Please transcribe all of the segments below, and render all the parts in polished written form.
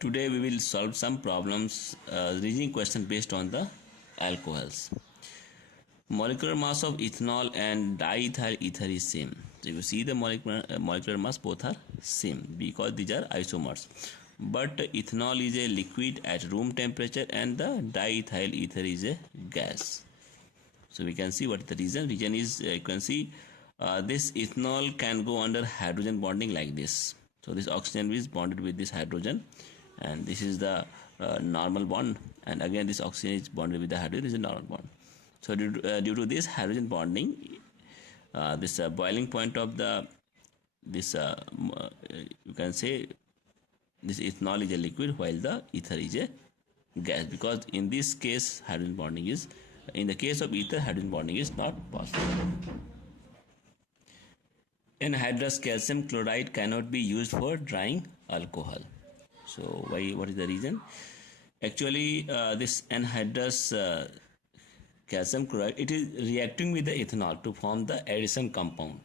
Today we will solve some problems, reasoning question based on the alcohols. Molecular mass of ethanol and diethyl ether is same. So if you see the molecular mass, both are same because these are isomers. But ethanol is a liquid at room temperature and the diethyl ether is a gas. So we can see what the reason. Reason is you can see this ethanol can go under hydrogen bonding like this. So this oxygen is bonded with this hydrogen, and this is the normal bond, and again this oxygen is bonded with the hydrogen, is a normal bond. So due to this hydrogen bonding, this boiling point of the this you can say this ethanol is a liquid while the ether is a gas, because in this case hydrogen bonding is, in the case of ether, hydrogen bonding is not possible. Anhydrous calcium chloride cannot be used for drying alcohol. So why? What is the reason? Actually, this anhydrous calcium chloride, it is reacting with the ethanol to form the addition compound.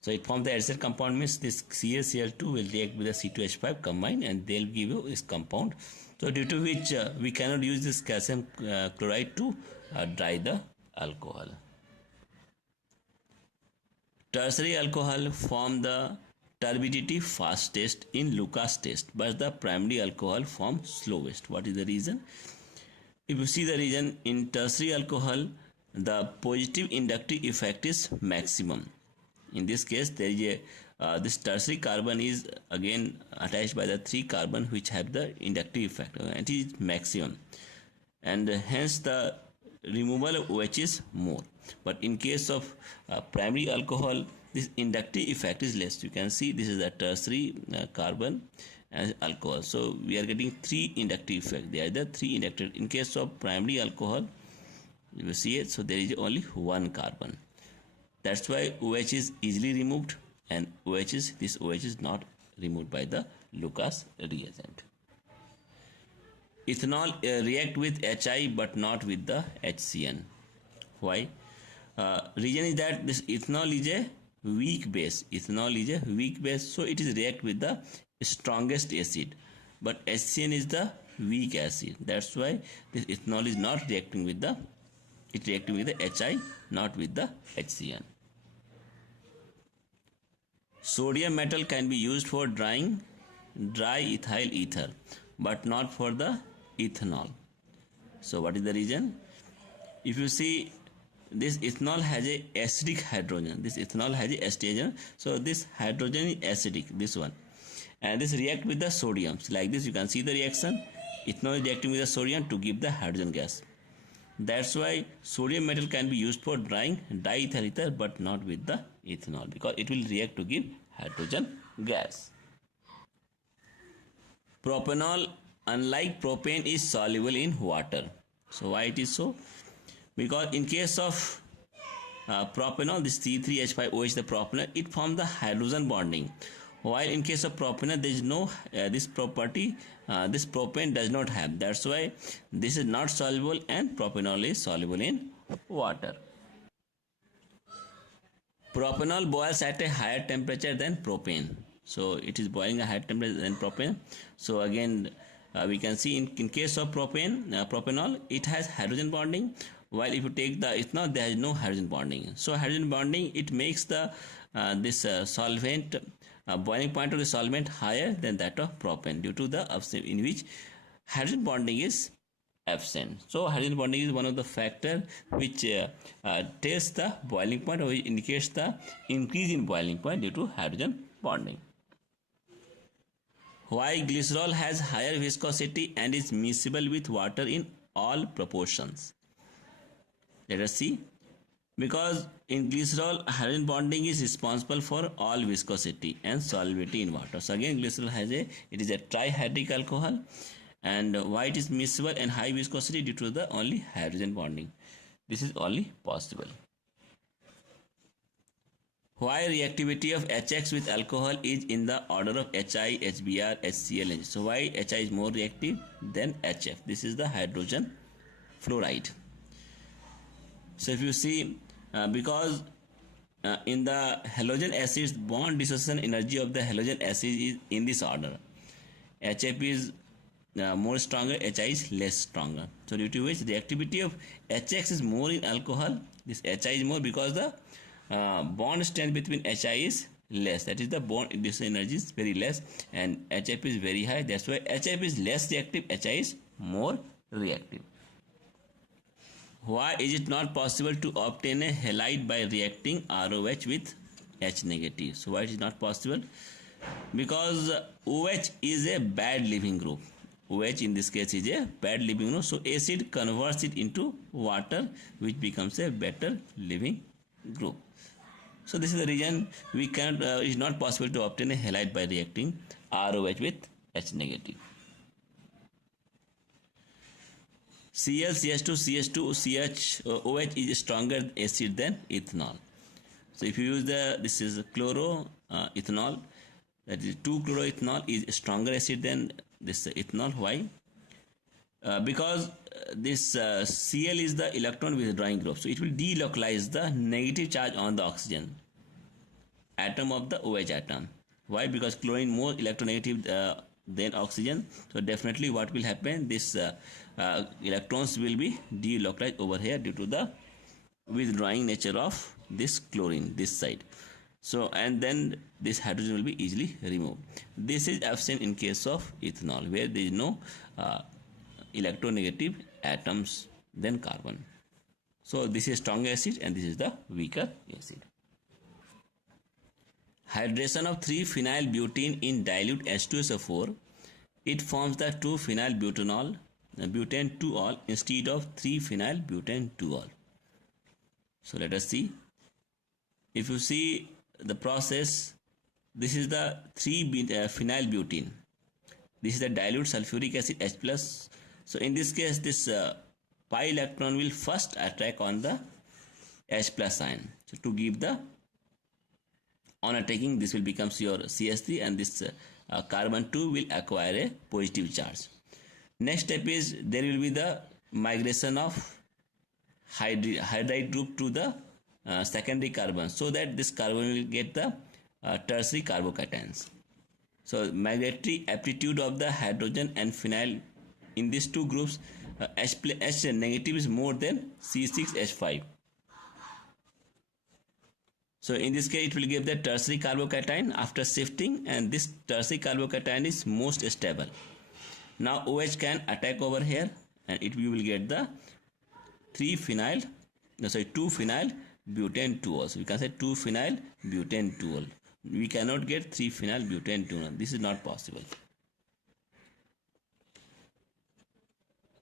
So it forms the addition compound means this CaCl2 will react with the C2H5 combine, and they'll give you this compound. So due to which we cannot use this calcium chloride to dry the alcohol. Tertiary alcohol form the turbidity fastest in Lucas test, but the primary alcohol form slowest. What is the reason? If you see the reason, in tertiary alcohol the positive inductive effect is maximum. In this case there is a this tertiary carbon is again attached by the 3 carbon which have the inductive effect, and it is maximum, and hence the removal of OH is more. But in case of primary alcohol, this inductive effect is less. You can see this is a tertiary carbon and alcohol, so we are getting 3 inductive effect. They are the 3 inductive. In case of primary alcohol, you will see it, so there is only 1 carbon. That's why OH is easily removed, and this OH is not removed by the Lucas reagent. Ethanol react with HI but not with the HCN. Why? Reason is that this ethanol is a weak base. Ethanol is a weak base, so it is react with the strongest acid, but HCN is the weak acid. That's why this ethanol is not reacting with the, it reacting with the HI, not with the HCN. Sodium metal can be used for drying dry ethyl ether, but not for the ethanol. So what is the reason? If you see, this ethanol has a acidic hydrogen. This ethanol has a hydrogen, so this hydrogen is acidic, this one, and this react with the sodiums like this. You can see the reaction. Ethanol is reacting with the sodium to give the hydrogen gas. That's why sodium metal can be used for drying diethyl ether but not with the ethanol, because it will react to give hydrogen gas. Propanol, unlike propane, is soluble in water. So why it is so? Because in case of propanol, this C3H5OH, the propanol, it forms the hydrogen bonding, while in case of propanol there is no this property, this propane does not have. That's why this is not soluble, and propanol is soluble in water. Propanol boils at a higher temperature than propane, so it is boiling at a higher temperature than propane. So again we can see in case of propanol, it has hydrogen bonding, while if you take the ethanol, there is no hydrogen bonding. So hydrogen bonding, it makes the this solvent boiling point of the solvent higher than that of propane, due to the absence in which hydrogen bonding is absent. So hydrogen bonding is one of the factor which tells the boiling point, or indicates the increase in boiling point due to hydrogen bonding. Why glycerol has higher viscosity and is miscible with water in all proportions? Let us see. Because in glycerol, hydrogen bonding is responsible for all viscosity and solubility in water. So again, glycerol has it is a trihydric alcohol, and why it is miscible and high viscosity? Due to the only hydrogen bonding. This is only possible. Why reactivity of HX with alcohol is in the order of HI, HBr, HCl. So why HI is more reactive than HF? This is the hydrogen fluoride. So if you see, because in the halogen acids, bond dissociation energy of the halogen acid is in this order, HF is more stronger, HI is less stronger. So due to which the reactivity of HX is more in alcohol, this HI is more because the bond strength between HI is less, that is the bond induction energy is very less, and HF is very high. That's why HF is less reactive, HI is more reactive. Why is it not possible to obtain a halide by reacting ROH with H negative? So why it is not possible? Because OH is a bad leaving group. OH in this case is a bad leaving group. So acid converts it into water, which becomes a better leaving group. So this is the reason we can't. It is not possible to obtain a halide by reacting ROH with H negative. Cl, CH2, CH2, CH, OH is stronger acid than ethanol. So if you use this is chloro ethanol, that is 2-chloroethanol is stronger acid than this ethanol. Why? Because this Cl is the electron withdrawing group, so it will delocalize the negative charge on the oxygen atom of the OH atom. Why? Because chlorine more electronegative than oxygen, so definitely what will happen, this electrons will be delocalized over here due to the withdrawing nature of this chlorine this side. So and then this hydrogen will be easily removed. This is absent in case of ethanol, where there is no electronegative atoms than carbon. So this is strong acid and this is the weaker acid. Hydration of 3-phenyl butene in dilute H2SO4, it forms the 2-phenyl butanol, butane 2-ol instead of 3-phenyl butane 2-ol. So let us see. If you see the process, this is the 3-phenyl butene. This is the dilute sulfuric acid H plus. So in this case, this pi electron will first attack on the H plus ion. So to give the on attacking, this will becomes your CH3, and this carbon 2 will acquire a positive charge. Next step is there will be the migration of hydride group to the secondary carbon, so that this carbon will get the tertiary carbocations. So migratory aptitude of the hydrogen and phenyl in these two groups, H negative is more than C6H5. So in this case, it will give the tertiary carbocation after shifting, and this tertiary carbocation is most stable. Now OH can attack over here, and we will get the 2-phenyl butane 2-ol. So we can say 2-phenyl butane 2-ol. We cannot get 3-phenyl butane 2-ol. This is not possible.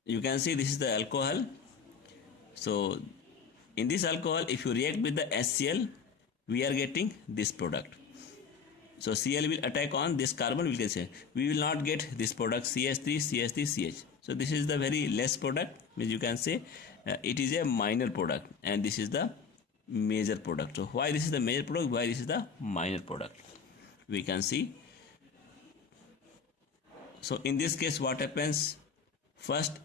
You can see this is the alcohol. So in this alcohol, if you react with the HCl, we are getting this product. So Cl will attack on this carbon, we can say we will not get this product CH3, CH3, CH. So this is the very less product, means you can say it is a minor product, and this is the major product. So why this is the major product, why this is the minor product, we can see. So in this case, what happens, first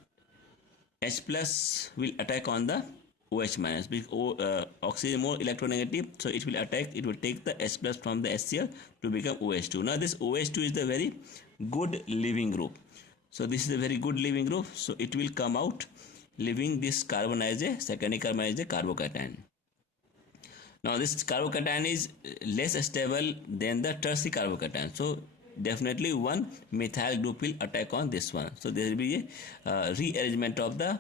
H plus will attack on the OH minus, because oxygen more electronegative, so it will attack, it will take the H plus from the HCl to become OH2. Now this OH2 is the very good leaving group. So this is a very good leaving group, so it will come out leaving this carbon as a secondary carbon as a carbocation. Now this carbocation is less stable than the tertiary carbocation, so definitely one methyl group will attack on this one. So there will be a rearrangement of the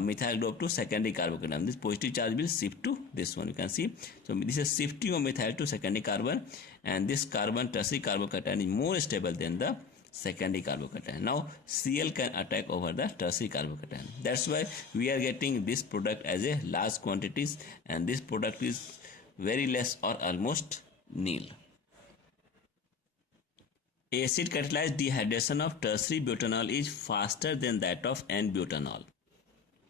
methyl group to secondary carbocation. This positive charge will shift to this one, you can see. So this is shifting of methyl to secondary carbon, and this carbon tertiary carbocation is more stable than the secondary carbocation. Now Cl can attack over the tertiary carbocation. That's why we are getting this product as a large quantities, and this product is very less or almost nil. Acid catalyzed dehydration of tertiary butanol is faster than that of N-butanol.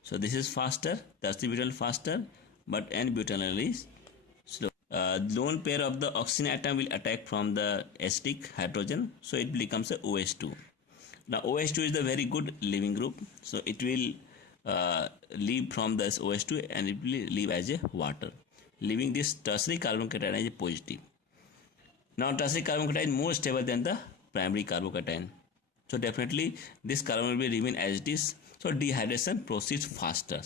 So this is faster, tertiary butanol faster, but N-butanol is slow. Lone pair of the oxygen atom will attack from the acidic hydrogen, so it becomes a OH2. Now OH2 is the very good leaving group, so it will leave from this OH2 and it will leave as a water, leaving this tertiary carbon cation as a positive. Now tertiary carbon cation is more stable than the primary carbocation. So definitely this carbon will be remain as it is. So dehydration proceeds faster.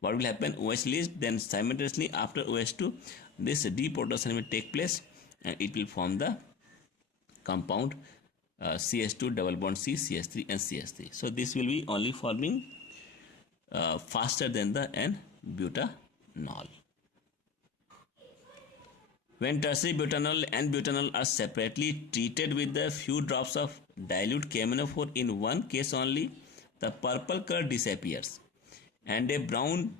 What will happen? OH leaves, then simultaneously after OH2, this deprotonation will take place and it will form the compound CH2 double bond C, CH3 and CH3. So this will be only forming faster than the N-butanol. When tertiary butanol and butanol are separately treated with a few drops of dilute KMnO4 in one case only, the purple color disappears and a brown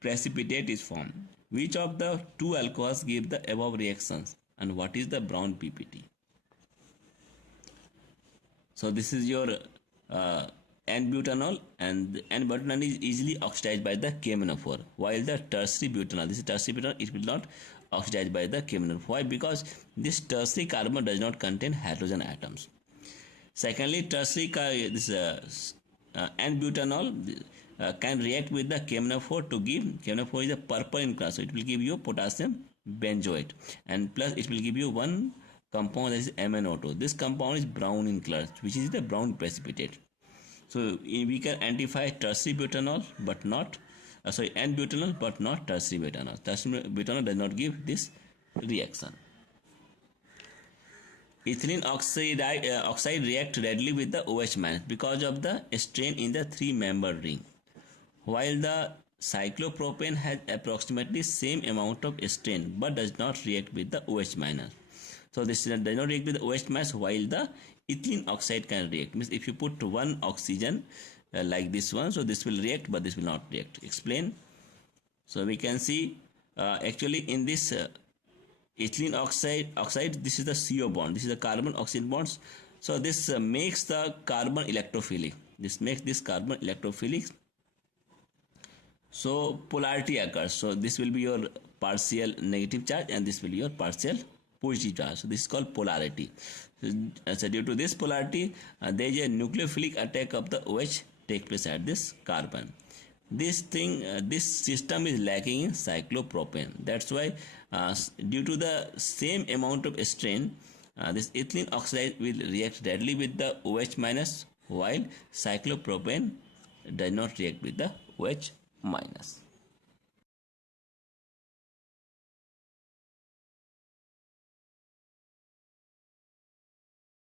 precipitate is formed. Which of the two alcohols give the above reactions and what is the brown PPT? So this is your N-butanol, and N-butanol is easily oxidized by the KMnO4, while the tertiary butanol, this is tertiary butanol, it will not oxidize by the KMnO4. Why? Because this tertiary carbon does not contain hydrogen atoms. Secondly, tertiary N-butanol can react with the KMnO4 to give, KMnO4 is a purple in color, so it will give you potassium benzoate, and plus it will give you one compound that is MnO2. This compound is brown in color, which is the brown precipitate. So we can identify tertiary butanol but not N-butanol but not tertiary butanol. Tertiary butanol does not give this reaction. Ethylene oxide react readily with the OH minus because of the strain in the three-membered ring, while the cyclopropane has approximately same amount of strain but does not react with the OH minus. So this does not react with the OH minus, while the ethylene oxide can react. Means if you put one oxygen like this one, so this will react but this will not react. Explain. So we can see actually in this ethylene oxide, this is the CO bond, this is the carbon oxygen bonds. So this makes the carbon electrophilic. This makes this carbon electrophilic. So polarity occurs. So this will be your partial negative charge and this will be your partial positive charge. So this is called polarity. So due to this polarity, there is a nucleophilic attack of the OH take place at this carbon. This system is lacking in cyclopropane. That's why due to the same amount of strain, this ethylene oxide will react readily with the OH minus, while cyclopropane does not react with the OH minus.